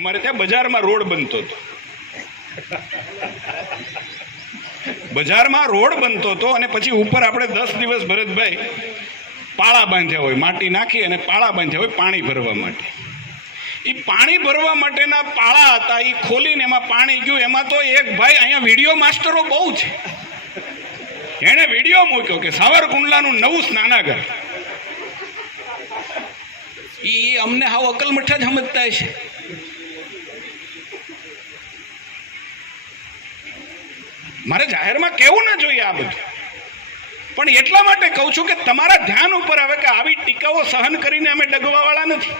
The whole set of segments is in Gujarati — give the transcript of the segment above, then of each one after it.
અમારે ત્યાં બજારમાં રોડ બનતો હતો, બજારમાં રોડ બનતો હતો અને પછી ઉપર આપણે 10 દિવસ ભરતભાઈ પાળા બાંધ્યા હોય, માટી નાખી અને પાળા બાંધ્યા હોય પાણી ભરવા માટે. એ પાણી ભરવા માટેના પાળા હતા, એ ખોલીને એમાં પાણી ગયું. એમાં તો એક ભાઈ, અહીંયા વિડીયો માસ્ટરો બહુ છે, એણે વિડીયો મૂક્યો કે સાવરકુંડલાનું નવું સ્નાનાગર. એ અમને હાવ અકલમઠ્ઠા જ સમજતા છે. મારે જાહેરમાં કહેવું ના જોઈએ આ બધું, પણ એટલા માટે કહું છું કે તમારા ધ્યાન ઉપર આવે કે આવી ટીકાઓ સહન કરીને અમે ડગવાવાળા નથી.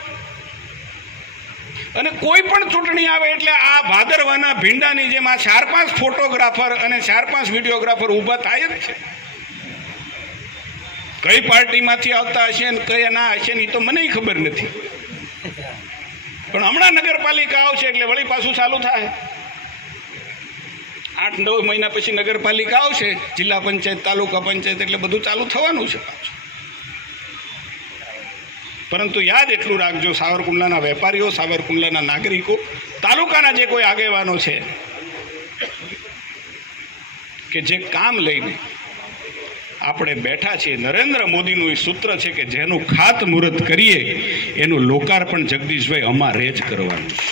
અને કોઈ પણ ચૂંટણી આવે એટલે આ ભાદરવાના ભીંડાની જેમ આ 4-5 ફોટોગ્રાફર અને 4-5 વિડીયોગ્રાફર ઊભા થાય જ છે. કઈ પાર્ટીમાંથી આવતા હશે ને કયા ના હશે ને એ તો મને ખબર નથી, પણ હમણાં નગરપાલિકા આવશે એટલે વળી પાછું ચાલુ થાય. 8-9 મહિના પછી નગરપાલિકા આવશે, જિલ્લા પંચાયત, તાલુકા પંચાયત, એટલે બધું ચાલુ થવાનું છે પાછું. પરંતુ યાદ એટલું રાખજો, સાવરકુંડલાના વેપારીઓ, સાવરકુંડલાના નાગરિકો, તાલુકાના જે કોઈ આગેવાનો છે કે જે કામ લઈને આપણે બેઠા છીએ, નરેન્દ્ર મોદીનું એ સૂત્ર છે કે જેનું ખાતમુહૂર્ત કરીએ એનું લોકાર્પણ જગદીશભાઈ અમારે જ કરવાનું છે.